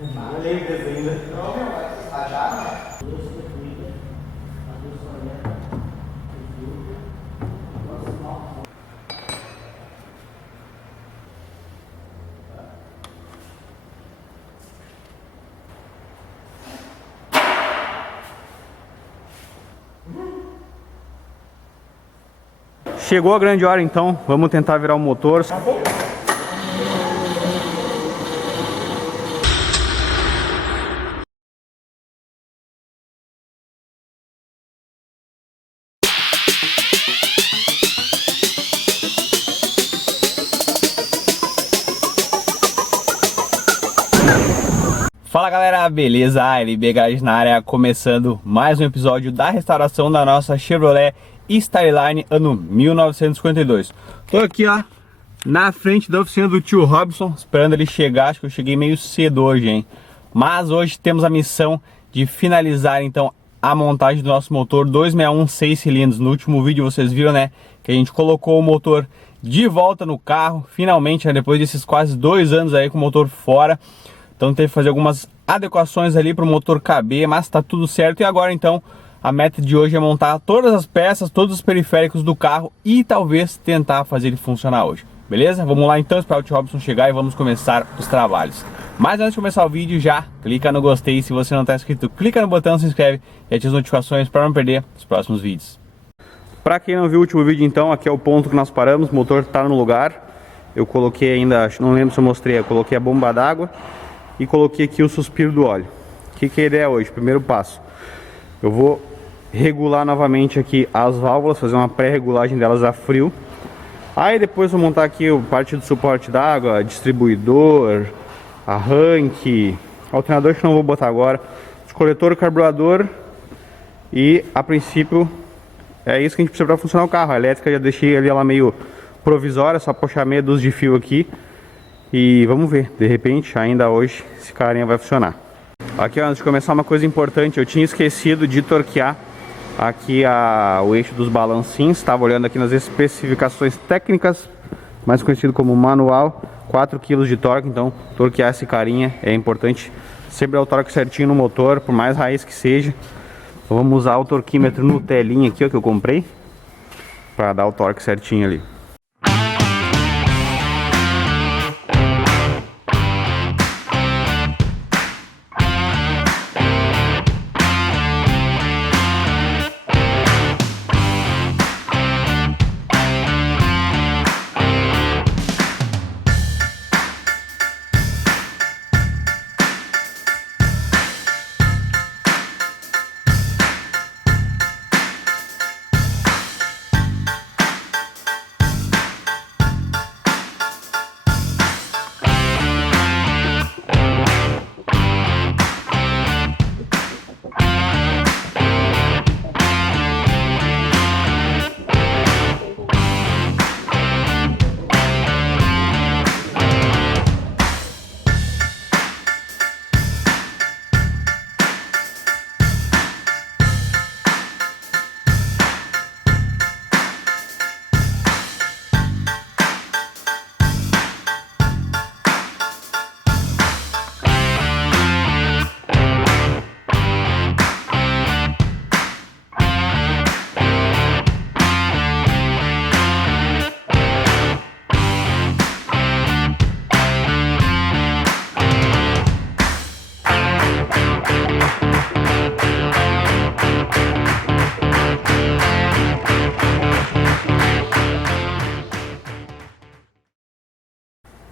Olha aí o desenho, né? Não, meu, mas acharam, né? Chegou a grande hora então, vamos tentar virar o motor. Fala galera, beleza? LB Garage na área, começando mais um episódio da restauração da nossa Chevrolet Skyline ano 1952. Tô aqui ó, na frente da oficina do tio Robson, esperando ele chegar. Acho que eu cheguei meio cedo hoje, hein? Mas hoje temos a missão de finalizar então a montagem do nosso motor 261 6 cilindros. No último vídeo vocês viram, né, que a gente colocou o motor de volta no carro, finalmente, né, depois desses quase 2 anos aí com o motor fora. Então teve que fazer algumas adequações ali para o motor caber, mas tá tudo certo. E agora então a meta de hoje é montar todas as peças, todos os periféricos do carro e talvez tentar fazer ele funcionar hoje. Beleza? Vamos lá então, esperar o tio Robson chegar e vamos começar os trabalhos. Mas antes de começar o vídeo, já clica no gostei. Se você não está inscrito, clica no botão, se inscreve e ativa as notificações para não perder os próximos vídeos. Para quem não viu o último vídeo então, aqui é o ponto que nós paramos, o motor está no lugar. Eu coloquei ainda, não lembro se eu mostrei, eu coloquei a bomba d'água e coloquei aqui o suspiro do óleo. O que é a ideia hoje? Primeiro passo, eu vou regular novamente aqui as válvulas, fazer uma pré-regulagem delas a frio. Aí depois vou montar aqui a parte do suporte d'água, distribuidor, arranque, alternador que não vou botar agora, coletor, carburador. E a princípio é isso que a gente precisa para funcionar o carro. A elétrica já deixei ali ela meio provisória, só puxar meia dúzia de fio aqui. E vamos ver, de repente, ainda hoje, esse carinha vai funcionar. Aqui, antes de começar, uma coisa importante. Eu tinha esquecido de torquear aqui o eixo dos balancinhos. Estava olhando aqui nas especificações técnicas, mais conhecido como manual, 4 kg de torque. Então, torquear esse carinha é importante. Sempre dar o torque certinho no motor, por mais raiz que seja. Então, vamos usar o torquímetro Nutelinha aqui, ó, que eu comprei, para dar o torque certinho ali.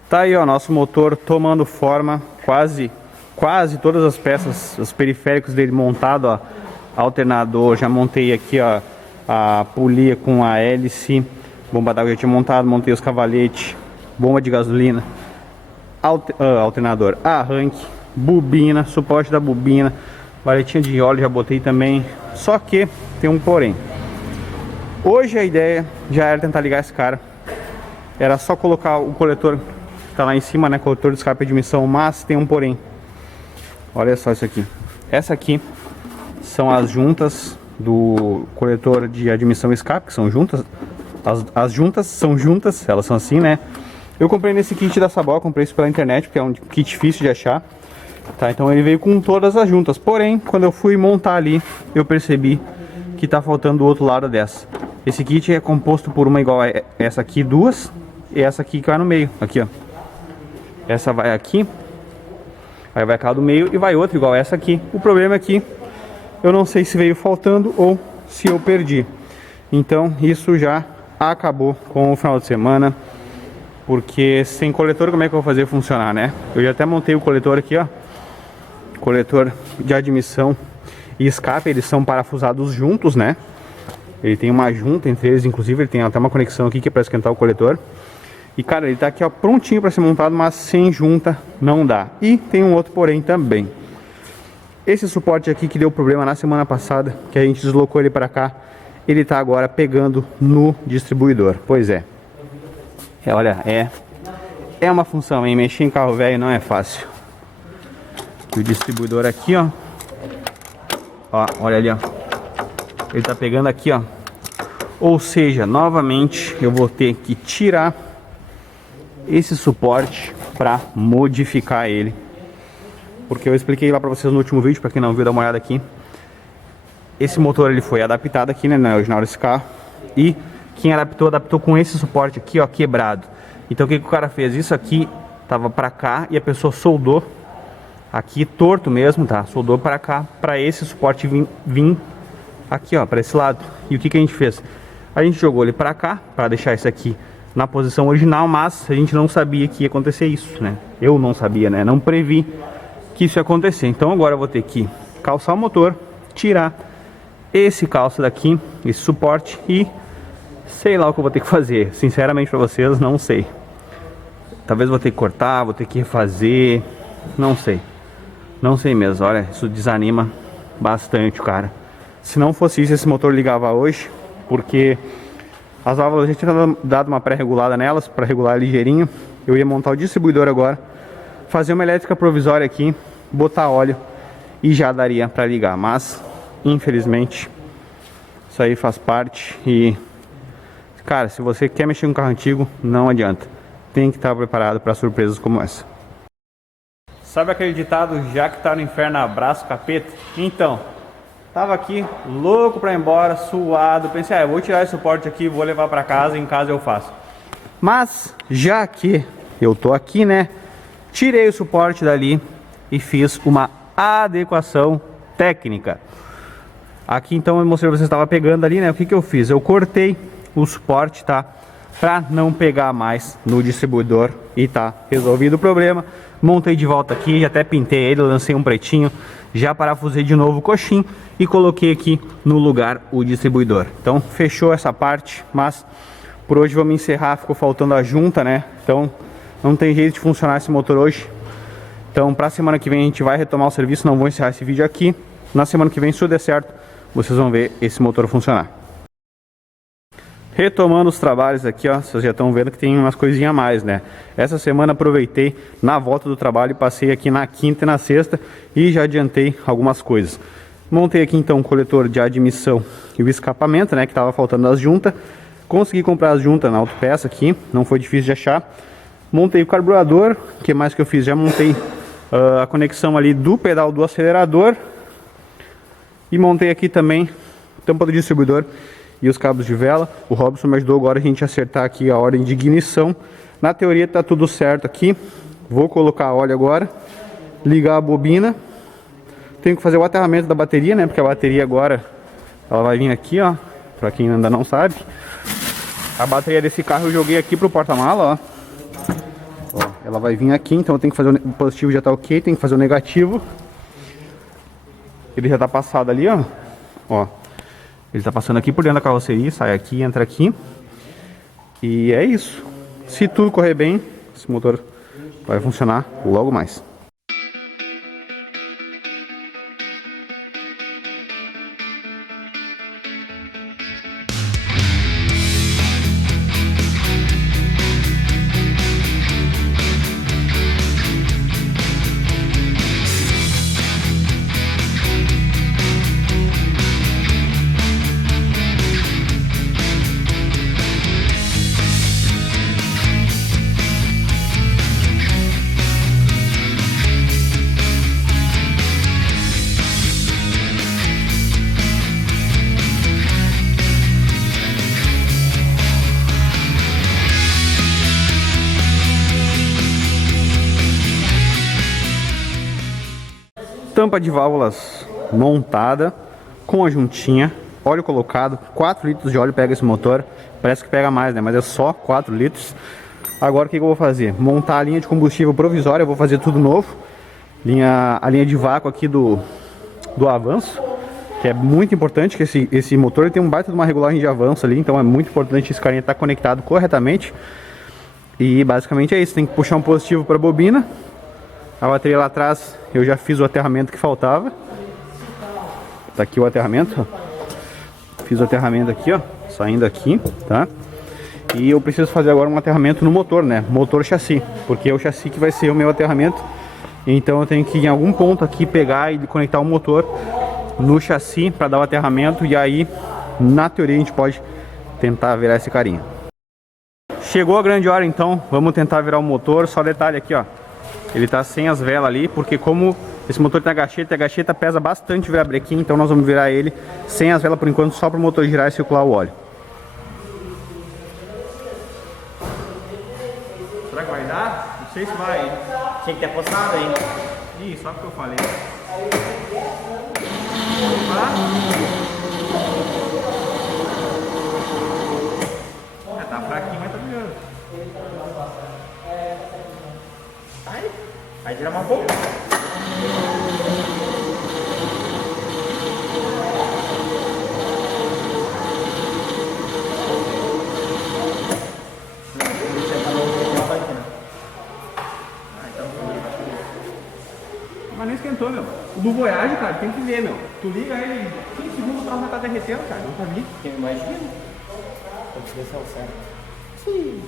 Tá aí ó, nosso motor tomando forma, quase todas as peças, os periféricos dele montado, ó, alternador, já montei aqui ó, a polia com a hélice, bomba d'água já tinha montado, montei os cavaletes, bomba de gasolina, alternador, arranque, bobina, suporte da bobina, valetinha de óleo já botei também, só que tem um porém. Hoje a ideia já era tentar ligar esse cara, era só colocar o coletor tá lá em cima, né, coletor de escape de admissão, mas tem um porém. Olha só isso aqui. Essa aqui são as juntas do coletor de admissão escape, que são juntas. As juntas são juntas, elas são assim, né? Eu comprei nesse kit da Sabol, comprei isso pela internet, porque é um kit difícil de achar. Tá, então ele veio com todas as juntas. Porém, quando eu fui montar ali, eu percebi que tá faltando do outro lado dessa. Esse kit é composto por uma igual a essa aqui, duas, e essa aqui que vai no meio, aqui ó. Essa vai aqui, aí vai aquela do meio e vai outra igual a essa aqui. O problema é que eu não sei se veio faltando ou se eu perdi. Então isso já acabou com o final de semana, porque sem coletor como é que eu vou fazer funcionar, né? Eu já até montei o coletor aqui, ó. Coletor de admissão e escape, eles são parafusados juntos, né? Ele tem uma junta entre eles, inclusive ele tem até uma conexão aqui que é para esquentar o coletor. E cara, ele tá aqui ó, prontinho para ser montado, mas sem junta não dá. E tem um outro porém também. Esse suporte aqui que deu problema na semana passada, que a gente deslocou ele para cá, ele tá agora pegando no distribuidor. Pois é. Olha, é uma função, hein? Mexer em carro velho não é fácil. O distribuidor aqui, ó. Ó, olha ali, ó. Ele tá pegando aqui, ó. Ou seja, novamente eu vou ter que tirar esse suporte para modificar ele. Porque eu expliquei lá para vocês no último vídeo, para quem não viu, dá uma olhada aqui. Esse motor ele foi adaptado aqui, né, na original desse carro. E quem adaptou com esse suporte aqui, ó, quebrado. Então o que que o cara fez? Isso aqui tava para cá e a pessoa soldou aqui torto mesmo, tá? Soldou para cá, para esse suporte vir aqui, ó, para esse lado. E o que que a gente fez? A gente jogou ele para cá, para deixar isso aqui na posição original, mas a gente não sabia que ia acontecer isso, né? Eu não sabia, né? Não previ que isso ia acontecer. Então agora eu vou ter que calçar o motor, tirar esse calço daqui, esse suporte e sei lá o que eu vou ter que fazer. Sinceramente para vocês, não sei. Talvez vou ter que cortar, vou ter que refazer, não sei. Não sei mesmo, olha, isso desanima bastante, cara. Se não fosse isso, esse motor ligava hoje, porque as válvulas a gente tinha dado uma pré-regulada nelas, para regular ligeirinho. Eu ia montar o distribuidor agora, fazer uma elétrica provisória aqui, botar óleo e já daria para ligar. Mas, infelizmente, isso aí faz parte e, cara, se você quer mexer com um carro antigo, não adianta. Tem que estar preparado para surpresas como essa. Sabe aquele ditado, já que tá no inferno, abraça o capeta? Então, tava aqui, louco pra ir embora, suado. Pensei, eu vou tirar esse suporte aqui, vou levar pra casa, em casa eu faço. Mas, já que eu tô aqui, né, tirei o suporte dali e fiz uma adequação técnica. Aqui então eu mostrei pra vocês, estava pegando ali, né, o que que eu fiz? Eu cortei o suporte, tá? Pra não pegar mais no distribuidor e tá resolvido o problema. Montei de volta aqui, já até pintei ele, lancei um pretinho, já parafusei de novo o coxim e coloquei aqui no lugar o distribuidor. Então fechou essa parte, mas por hoje vamos encerrar, ficou faltando a junta, né? Então não tem jeito de funcionar esse motor hoje. Então pra semana que vem a gente vai retomar o serviço, não vou encerrar esse vídeo aqui. Na semana que vem, se tudo der certo, vocês vão ver esse motor funcionar. Retomando os trabalhos aqui, ó, vocês já estão vendo que tem umas coisinhas a mais, né? Essa semana aproveitei na volta do trabalho e passei aqui na quinta e na sexta e já adiantei algumas coisas. Montei aqui então o coletor de admissão e o escapamento, né, que estava faltando as juntas. Consegui comprar as juntas na autopeça aqui, não foi difícil de achar. Montei o carburador, o que mais que eu fiz? Já montei a conexão ali do pedal do acelerador. E montei aqui também a tampa do distribuidor e os cabos de vela. O Robson me ajudou agora a gente acertar aqui a ordem de ignição. Na teoria tá tudo certo aqui. Vou colocar óleo agora, ligar a bobina. Tenho que fazer o aterramento da bateria, né? Porque a bateria agora ela vai vir aqui, ó. Pra quem ainda não sabe, a bateria desse carro eu joguei aqui pro porta-mala, ó. Ela vai vir aqui, então eu tenho que fazer o positivo, já tá ok. Tem que fazer o negativo. Ele já tá passado ali, ó. Ele tá passando aqui por dentro da carroceria, sai aqui, entra aqui. E é isso. Se tudo correr bem, esse motor vai funcionar logo mais. tampa de válvulas montada, com a juntinha, óleo colocado, 4 litros de óleo pega esse motor, parece que pega mais, né, mas é só 4 litros. Agora o que eu vou fazer? Montar a linha de combustível provisória, eu vou fazer tudo novo, a linha de vácuo aqui do avanço, que é muito importante, que esse motor ele tem um baita de uma regulagem de avanço ali, então é muito importante esse carinha estar conectado corretamente. E basicamente é isso, tem que puxar um positivo para a bobina. A bateria lá atrás eu já fiz o aterramento que faltava. Tá aqui o aterramento, ó. Fiz o aterramento aqui, ó, saindo aqui, tá? E eu preciso fazer agora um aterramento no motor, né? Motor chassi, porque é o chassi que vai ser o meu aterramento. Então eu tenho que ir em algum ponto aqui pegar e conectar o motor no chassi para dar o aterramento. E aí, na teoria, a gente pode tentar virar esse carinha. Chegou a grande hora, então vamos tentar virar o motor. Só detalhe aqui, ó, ele tá sem as velas ali, porque como esse motor tem a gacheta pesa bastante virar brequim. Então nós vamos virar ele sem as velas por enquanto, só para o motor girar e circular o óleo. Será que vai dar? Não sei se vai. Tinha que ter apostado, hein? Ih, só porque eu falei. Tá fraquinho, mas tá virando. Vai tirar uma pouco. Mas nem esquentou, meu. O do Voyage, cara, tem que ver, meu. Tu liga ele, 15 segundos o carro já tá derretendo, cara. Nunca vi. Quem imagina? Tem que ver se é o certo. Sim.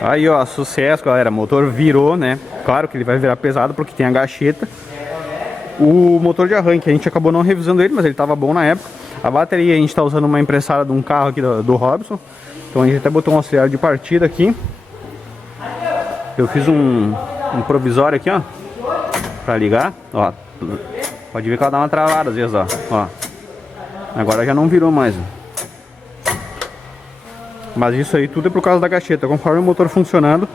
Aí, ó, sucesso, galera. O motor virou, né? Claro que ele vai virar pesado porque tem a gacheta. O motor de arranque, a gente acabou não revisando ele, mas ele tava bom na época. A bateria, a gente tá usando uma impressora de um carro aqui do Robson. Então a gente até botou um auxiliar de partida aqui. Eu fiz um provisório aqui, ó, pra ligar, ó. Pode ver que ela dá uma travada às vezes, ó. Agora já não virou mais. Mas isso aí tudo é por causa da gacheta. Conforme o motor funcionando,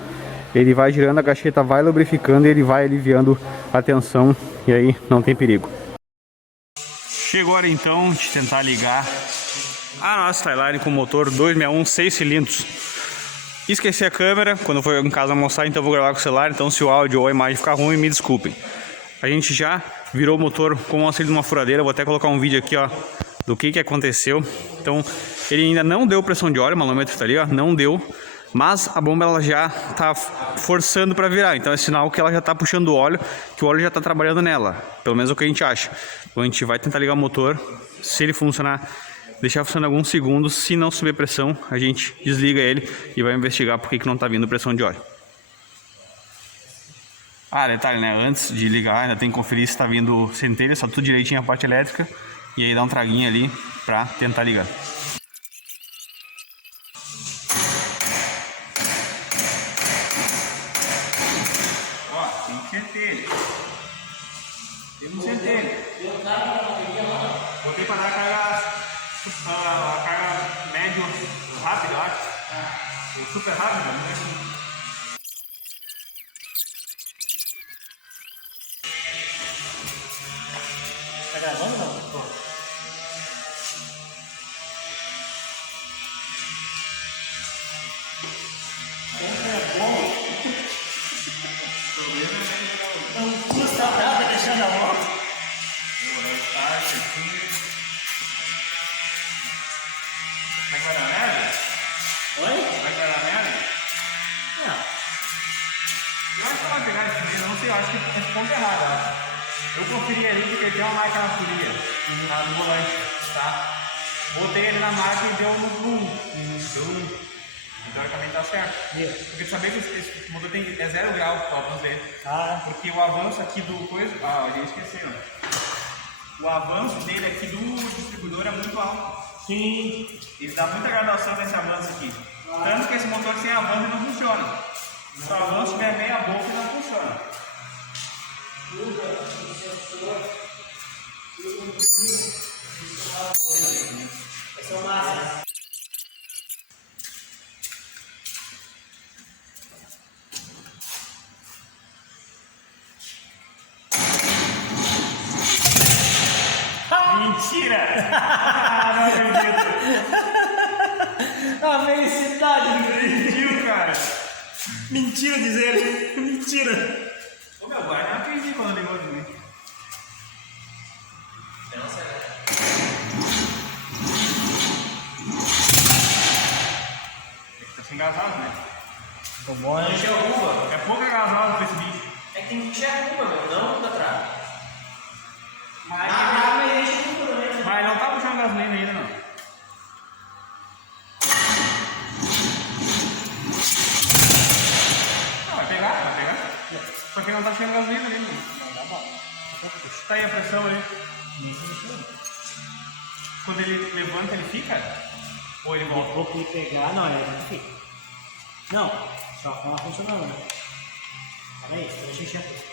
ele vai girando, a gacheta vai lubrificando e ele vai aliviando a tensão. E aí não tem perigo. Chegou a hora então de tentar ligar a nossa Skyline com motor 261 6 cilindros. Esqueci a câmera quando for em casa mostrar, então vou gravar com o celular. Então se o áudio ou a imagem ficar ruim, me desculpem. A gente já virou o motor com o auxílio de uma furadeira. Vou até colocar um vídeo aqui, ó, do que aconteceu. Então ele ainda não deu pressão de óleo, o manômetro tá ali, ó, não deu. Mas a bomba ela já tá forçando para virar, então é sinal que ela já tá puxando o óleo, que o óleo já tá trabalhando nela, pelo menos é o que a gente acha. Então a gente vai tentar ligar o motor, se ele funcionar, deixar funcionar alguns segundos, se não subir pressão, a gente desliga ele e vai investigar por que não tá vindo pressão de óleo. Ah, detalhe, né, antes de ligar ainda tem que conferir se tá vindo centelha, só tudo direitinho a parte elétrica, e aí dá um traguinho ali para tentar ligar. Centelha. Temos centelha. Botei para dar a carga médio rápida, acho. Super rápida, né? Tá gravando ou não? Tô. Não custa nada deixando a moto. Vai dar merda? Oi? Vai dar merda? Não. Eu acho que ela vai pegar esse meio, não sei, eu acho que esse ponto é errado, acho. Eu conferi ali porque tem uma marca na folia, no volante, tá? Botei ele na marca e deu no Bloom. Teoricamente tá certo. Porque tu sabia que esse motor tem, é 0 grau o avanço dele. Porque o avanço aqui do coisa. Ah, eu esqueci, ó. O avanço dele aqui do distribuidor é muito alto. Sim. Ele dá muita graduação nesse avanço aqui. Tanto que esse motor sem avanço ele não funciona. Se o avanço tiver meia boca, ele não funciona. Esse é o máximo. Mentira! Ah, não acredito. A felicidade do Mentiu, cara. Mentira, diz ele. Mentira. Ô meu pai, não acredito quando ligou de mim. Tá sem gasado, né? Tô bom, né? Encher a uva. É pouca gasado pra esse bicho. É que tem que encher a uva, meu, não da trave. Mas, Mas enche a uva também, né? mas não tá puxando gasolina ainda, não. Não, vai pegar, vai pegar. Só que não tá puxando gasolina ali, mano. Tá aí a pressão ali. Quando ele levanta, ele fica? Ou ele volta? Vou que pegar, não, é fica. Não, só com ela funcionando, né? Olha aí, deixa eu encher a coisa.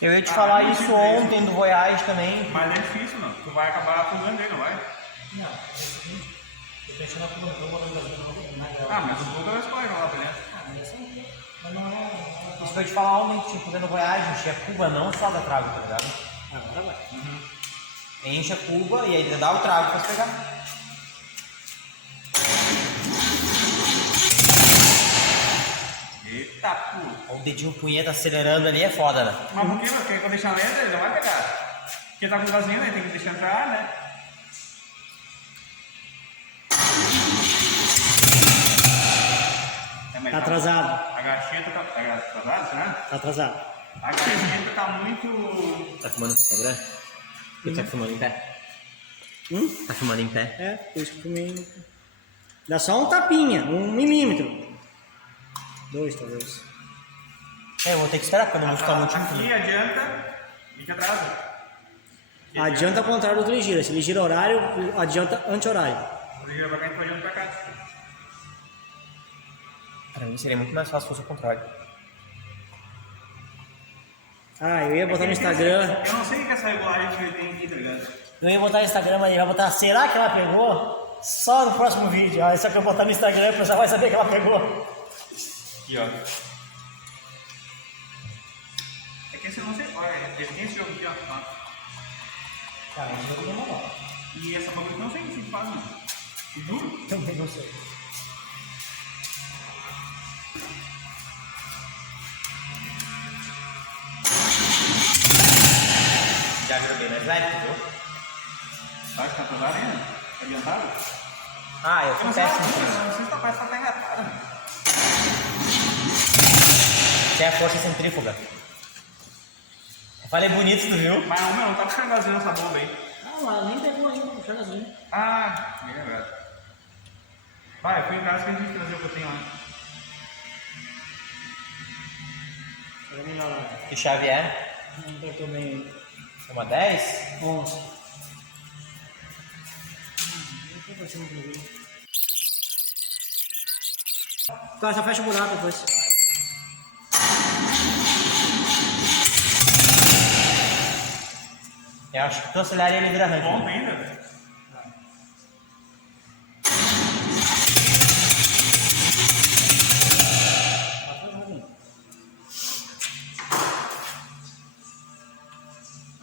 Eu ia te falar isso ontem do Voyage também. Mas não é difícil, não. Tu vai acabar afundando ele, não vai? Não, é o seguinte, eu tô enchendo a coisa, eu vou mandando gasolina, não vou mais. Ah, mas o Google vai escorrer lá pra dentro. Ah, mas essa não tem. Mas não é. Isso que eu ia te falar ontem, tipo, vendo Voyage, encher a cuba não só da trave, tá ligado? Agora vai. Enche a cuba e aí dá o trago pra você pegar. Eita, pô. O dedinho punheta acelerando ali é foda, né? Mas por que? Porque quando deixar lento, ele não vai pegar. Porque tá com gasolina, ele tem que deixar entrar, né? É, mas Tá atrasado. A gacheta tá atrasada, será? Tá atrasado. A gacheta tá muito... Tá filmando com o Instagram? Porque tá filmando em pé. Tá filmando em pé. É, por isso que eu fumei. Dá só um tapinha, 1 milímetro. 2, talvez. É, eu vou ter que esperar quando a música tá muito Aqui adianta e que atrasa. Adianta ao contrário do que ele gira. Se ele gira horário, adianta anti-horário. Ele gira pra cá e pode adianta pra cá. Pra mim seria muito mais fácil se fosse o contrário. Ah, eu ia botar no Instagram. Eu não sei o que essa regulagem que ele tem aqui, tá ligado? Eu ia botar no Instagram, mas ele vai botar, será que ela pegou? Só no próximo vídeo. Aí só que eu botar no Instagram, o pessoal vai saber que ela pegou. Aqui, ó. É que esse eu não sei qual é. Ele tem esse jogo aqui, ó. Cara, não deu uma E essa bagulho não sei o que se faz, não. Juro? Também não sei. Já joguei mais leve, viu? Vai ficar atrasado ainda? Adiantado? Ah, eu Eu sou não sei, péssimo. não sei se tá parece que tá engatado. Você é força centrífuga. Eu falei bonito, tu viu? Mas, meu, não tá puxando gasolina essa bomba aí. Não, ela nem pegou ainda pra puxar gasolina. Ah, bem lembrado. Vai, eu fui em casa que a gente trazer o que eu tenho lá. Era melhor lá. Que chave é? Não apertou bem ainda. Uma 10? 11. Tá, só fecha o buraco depois. Eu acho que tu acelerar ele vira ranking. Bom ainda?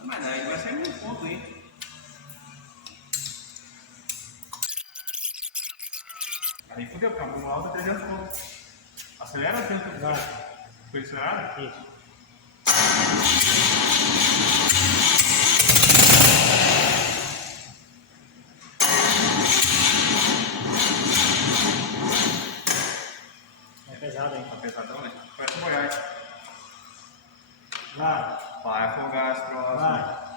Mas aí vai sair um ponto aí. Aí fudeu, porque a bomba alta é 300 pontos. Acelera o tempo. Foi acelerado? Isso. É pesado, hein? Tá pesadão, né? Parece um Goiás. Vai, Vai afogar as próximas. vai.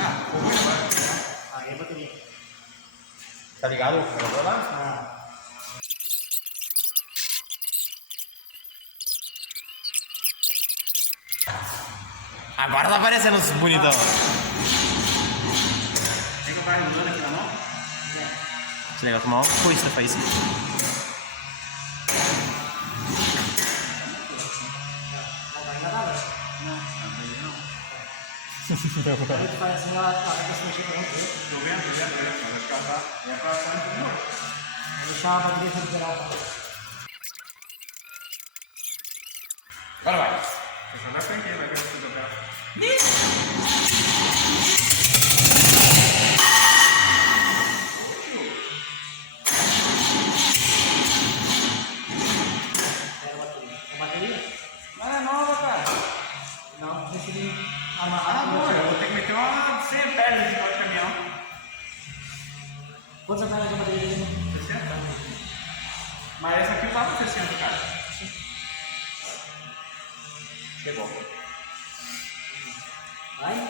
Ah, fogou agora. Aí a bateria. Tá ligado? Eu vou lá. Ah. Agora tá aparecendo os bonitão. Tem que vai mudando aqui na mão? Esse negócio é uma coisa pra isso. Não vai ainda nada? Aí tu faz assim, ela vai se mexer pra gente. Tô vendo, vai ficar tá. É pra frente de novo. Vou deixar a bateria recuperar. Agora vai. Você vai frente aí, vai ver o que eu quero. A bateria? Mas é nova, cara. Não, deixa ele Ah, amarrar. boa, eu vou ter que meter uma 100 pedras de caminhão. Quantos amperes de bateria tem? 60? Mas essa aqui eu tava 60, cara. Chegou. Vai?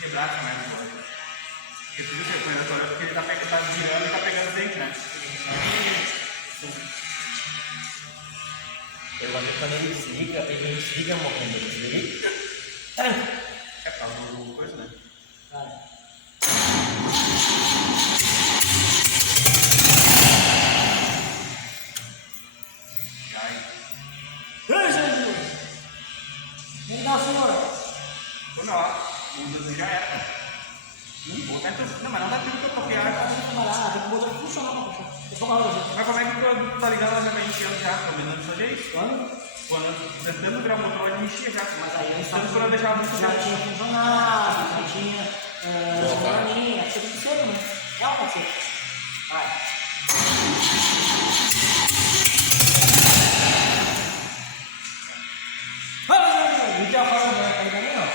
Quebrar essa mais agora. Porque tudo que eu ponho agora porque ele tá girando e tá pegando dentro, né? Eu gosto de quando ele desliga morrendo. Ele desliga. É por causa do coisa, né? Vai. Ei, Jesus! Vem cá, senhor. Ou não, o desenho já era. Vou tentar. Não, mas não dá tempo pra eu copiar. Tem que botar ele funcionar pra puxar. Deixa eu falar, Mas como é que tu tá ligado já pra encher já? Pelo menos não sei isso. Quando? Quando tentando virar o motor, ele enchia já. Mas aí eu Tanto quando eu deixava muito já tempo. tinha funcionado, já tinha linha, você tem que ser, né? É o parceiro. Vai. Vai, já fala agora, tá ligado não?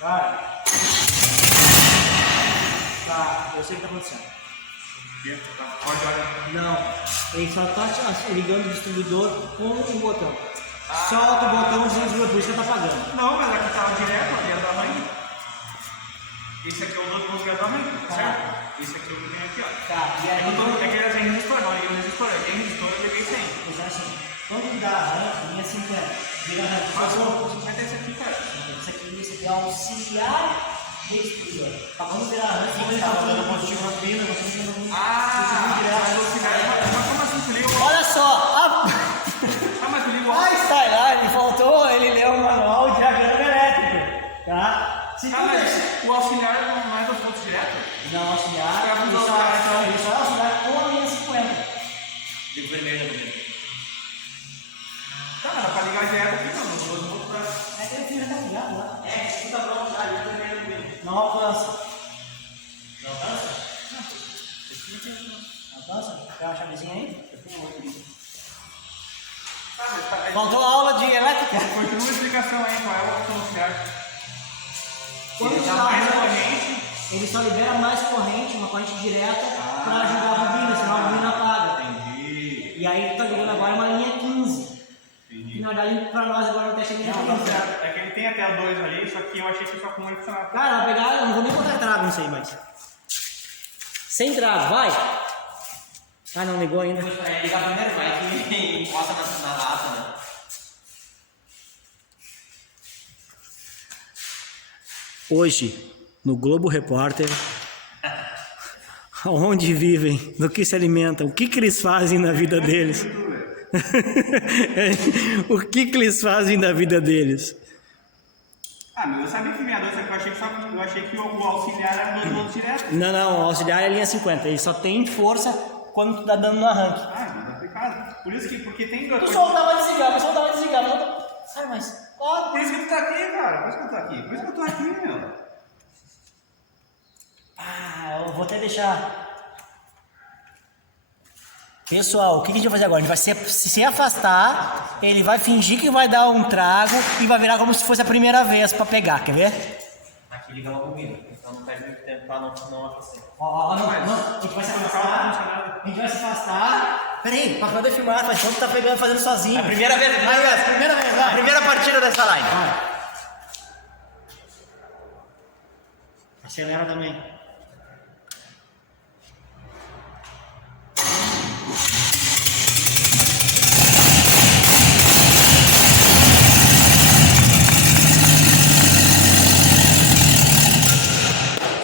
Vai. Tá, eu sei o que tá acontecendo. Pode olhar. Não, ele só tá ligando o distribuidor com um botão. Solta o botão, desliga o distribuidor, por isso que tá apagando. Não, mas aqui tava direto ali, é da mãe. Esse aqui é o 12 volts da mãe, certo? Esse aqui é o que tem aqui, ó. Tá, e aí É que ele tem resistor, não, ele é um resistor. Ele tem resistor, eu liguei sem. Mas assim, quando dá arranque, linha 50, vira arranque. Mas o 50 é esse aqui, cara. Esse aqui é auxiliar de distribuidor. Tá, vamos virar arranque. Ele tá dando positivo na pina, Mas o auxiliar, mas como assim tu liga? Olha só, Mas tu liga o a Skyline faltou ele ler o manual de diagrama elétrico, tá? Se tu mas o auxiliar não é dos pontos direto? não auxiliar, É, ele só é auxiliar com a linha 50. Liga o vermelho no primeiro. Tá, mas pra ligar direto aqui não, não vou botar. É que ele já tá ligado lá. É, tu tá pronto já, liga o vermelho no primeiro. Não alcança. Não alcança? Alcança? Quer uma chavezinha aí? Tá, mas tá. Faltou aula de elétrica. Continua a explicação aí, qual é o botão auxiliar? Quando Ele ele dá dá mais arranque, corrente. ele só libera mais corrente, uma corrente direta, para ajudar a bobina, senão a bobina apaga. Entendi. E aí tá ligando agora uma linha 15. Entendi. E na verdade para nós agora no teste a linha Não, tá 15. certo. É que ele tem até a 2 ali, só que eu achei que só com ele funcionava. Cara, vai pegar, eu não vou nem botar trago nisso aí mais. Sem trago, vai! Ah, não ligou ainda. É, ligar primeiro, vai que encosta na lata, né? Hoje, no Globo Repórter, onde vivem, do que se alimentam, o que eles fazem na vida deles. O que eles fazem da vida deles. Ah, mas eu sabia que minha dança, eu achei que o auxiliar era do outro direto. Não, o auxiliar é a linha 50, ele só tem força quando tu tá dando no arranque. Ah, mas é complicado. Por isso que, porque tem Tu soltava e desligava, soltava e desligava. Cara, mas... Claro. Por isso que tu tá aqui, cara. Por isso que eu tô aqui. Por isso que eu tô aqui, meu. Ah, eu vou até deixar... Pessoal, o que a gente vai fazer agora? A gente vai se afastar, ele vai fingir que vai dar um trago e vai virar como se fosse a primeira vez pra pegar, quer ver? Aqui liga logo o mínimo, então não perde muito tempo pra não aquecer. Ó, não, a gente vai se afastar, a gente vai se afastar. Peraí, pra poder filmar, faz tempo que tá pegando, fazendo sozinho. Primeira vez, vai. primeira partida dessa live. Vai. Acelera também.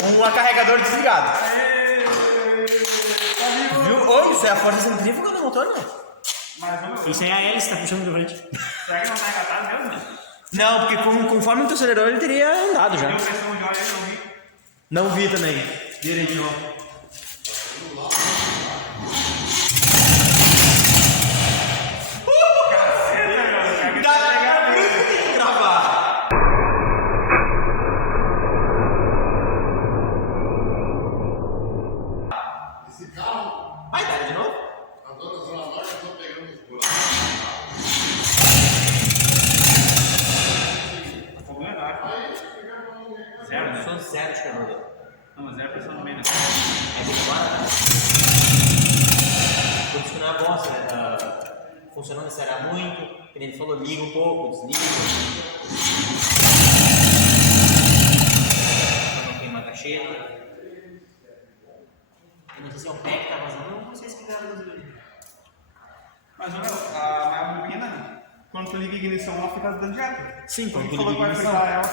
Um carregador desligado. Viu? Olha Isso é a força centrífuga do motor, né? Isso aí é a hélice que tá puxando pra frente. Será que não tá engatado mesmo? Não, porque conforme tu acelerou, ele teria andado já. Pressão de óleo eu não vi. Não vi também. Direitinho. Vai dar de novo? Agora a Zona Norte eu tô pegando os buracos. Fogo menor. Zero, São zero de carbono. Não, mas zero pressão no meio. É que agora. Por isso que não é bom funcionando, acelerar muito. Que nem ele falou, liga um pouco, desliga. Não queima a cacheta. Eu não sei se é o pé que tá vazando, não sei se fica a gasolina. Mas olha, a bobina, quando tu liga a ignição, ela fica dando direto. Sim, Quando quando tu falou que vai ignição. fritar ela.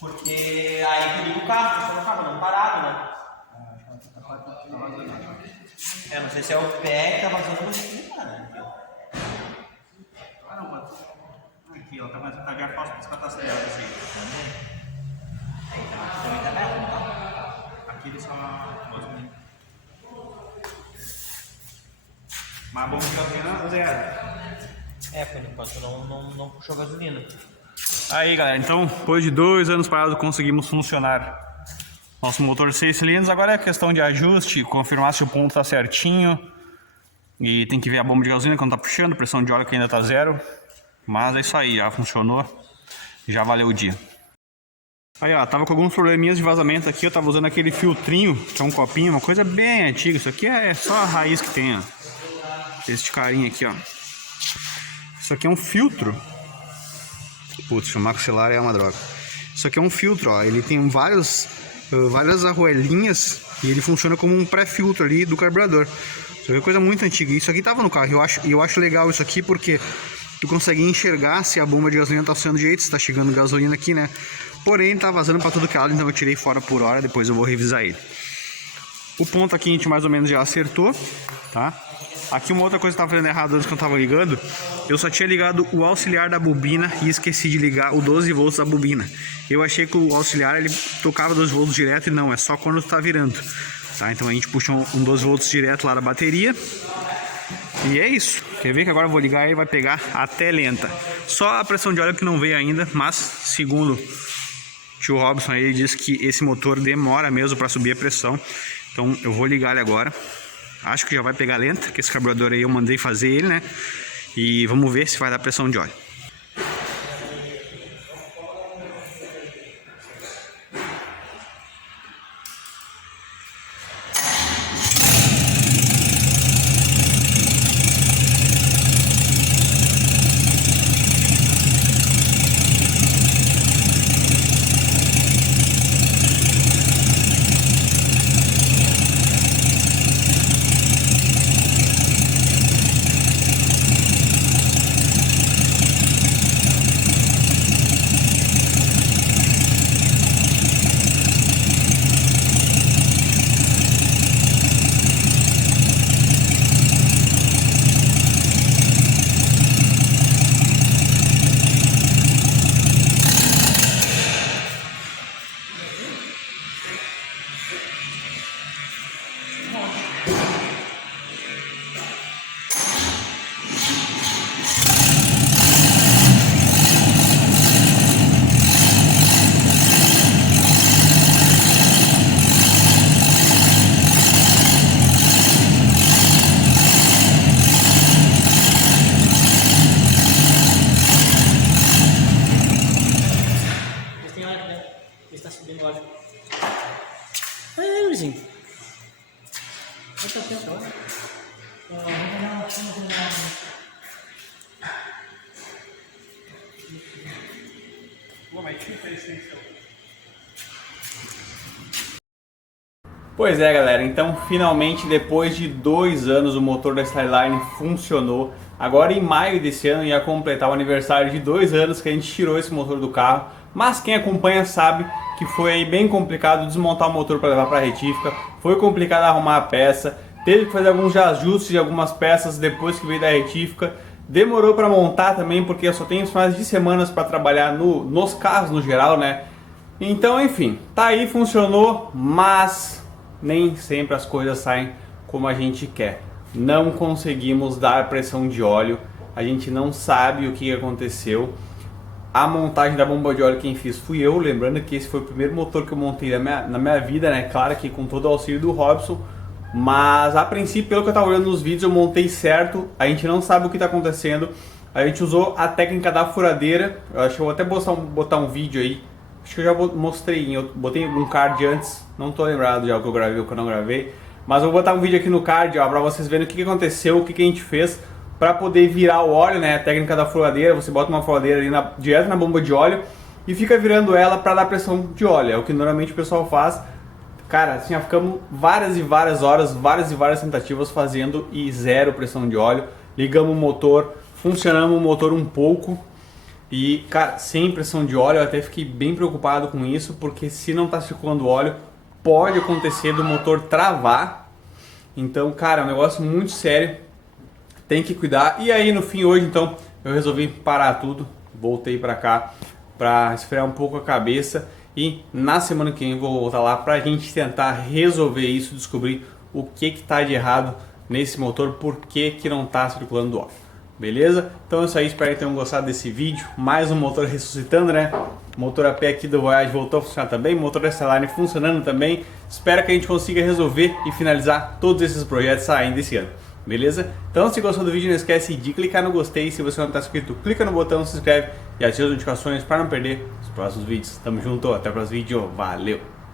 Porque aí tu liga o carro, funciona o carro, não parado, né? Não sei se é o pé que tá vazando, mas não né? Ah, não, mano. Aqui, ela tá mais um cagar fácil pra descartar acelerado assim. Aí também tá aberto, não tá? Aqui ele só gosta muito. Mas bom de gasolina, zero. Por enquanto não puxou gasolina. Aí galera, então depois de 2 anos parados conseguimos funcionar nosso motor 6 cilindros. Agora é questão de ajuste, confirmar se o ponto está certinho. E tem que ver a bomba de gasolina quando tá puxando, pressão de óleo que ainda tá zero. Mas é isso aí, já funcionou, já valeu o dia. Aí ó, tava com alguns probleminhas de vazamento aqui, eu tava usando aquele filtrinho, que é um copinho, uma coisa bem antiga. Isso aqui é só a raiz que tem, ó. Este carinha aqui, ó. Isso aqui é um filtro. Putz, o maxilar é uma droga. Isso aqui é um filtro, ó. Ele tem várias arruelinhas e ele funciona como um pré-filtro ali do carburador. Isso aqui é coisa muito antiga. Isso aqui tava no carro. Eu acho legal isso aqui porque tu consegue enxergar se a bomba de gasolina tá funcionando do jeito, se tá chegando gasolina aqui, né? Porém, tá vazando para todo que é lado, então eu tirei fora por hora, depois eu vou revisar ele. O ponto aqui a gente mais ou menos já acertou, tá? Aqui uma outra coisa que eu tava fazendo errado antes que eu tava ligando, eu só tinha ligado o auxiliar da bobina e esqueci de ligar o 12 volts da bobina. Eu achei que o auxiliar ele tocava 12 volts direto e não, é só quando tu tá virando. Tá? Então a gente puxa um 12 volts direto lá da bateria. E é isso. Quer ver que agora eu vou ligar e vai pegar até lenta. Só a pressão de óleo que não veio ainda, mas segundo o tio Robson aí, ele disse que esse motor demora mesmo para subir a pressão. Então eu vou ligar ele agora. Acho que já vai pegar lenta, que esse carburador aí eu mandei fazer ele, né? E vamos ver se vai dar pressão de óleo. Está subindo óleo. Luizinho. Quanto tempo agora? Pois é, galera, então finalmente depois de 2 anos o motor da Starline funcionou. Agora em maio desse ano ia completar o aniversário de 2 anos que a gente tirou esse motor do carro. Mas quem acompanha sabe que foi bem complicado desmontar o motor para levar para a retífica. Foi complicado arrumar a peça. teve que fazer alguns ajustes de algumas peças depois que veio da retífica. Demorou para montar também, porque eu só tenho mais de semanas para trabalhar nos carros no geral, né? Então, enfim, tá aí, funcionou, mas nem sempre as coisas saem como a gente quer. Não conseguimos dar pressão de óleo, a gente não sabe o que aconteceu. A montagem da bomba de óleo quem fiz fui eu, lembrando que esse foi o primeiro motor que eu montei na minha vida, né? Claro que com todo o auxílio do Robson, mas a princípio, pelo que eu estava olhando nos vídeos, eu montei certo, a gente não sabe o que está acontecendo. A gente usou a técnica da furadeira, eu acho que eu vou até botar um vídeo aí, acho que eu já mostrei, eu botei um card antes, não estou lembrado já o que eu gravei ou o que eu não gravei, mas eu vou botar um vídeo aqui no card, ó, para vocês verem o que aconteceu, o que a gente fez para poder virar o óleo, né? A técnica da furadeira, você bota uma furadeira ali direto na bomba de óleo e fica virando ela para dar pressão de óleo, é o que normalmente o pessoal faz. Cara, assim, ó, ficamos várias e várias horas, várias e várias tentativas fazendo e zero pressão de óleo. Ligamos o motor, funcionamos o motor um pouco e, cara, sem pressão de óleo. Eu até fiquei bem preocupado com isso, porque se não tá circulando óleo, pode acontecer do motor travar. Então, cara, é um negócio muito sério, tem que cuidar. E aí, no fim, hoje, então, eu resolvi parar tudo, voltei pra cá pra esfriar um pouco a cabeça. E na semana que vem eu vou voltar lá pra gente tentar resolver isso, descobrir o que tá de errado nesse motor, por que não tá circulando óleo. Beleza? Então é isso aí, espero que tenham gostado desse vídeo. Mais um motor ressuscitando, né? O motor a pé aqui do Voyage voltou a funcionar também, o motor da Stellarne funcionando também. Espero que a gente consiga resolver e finalizar todos esses projetos ainda esse ano. Beleza? Então se gostou do vídeo, não esquece de clicar no gostei. Se você não está inscrito, clica no botão, se inscreve e ativa as notificações para não perder os próximos vídeos. Tamo junto, até o próximo vídeo, valeu!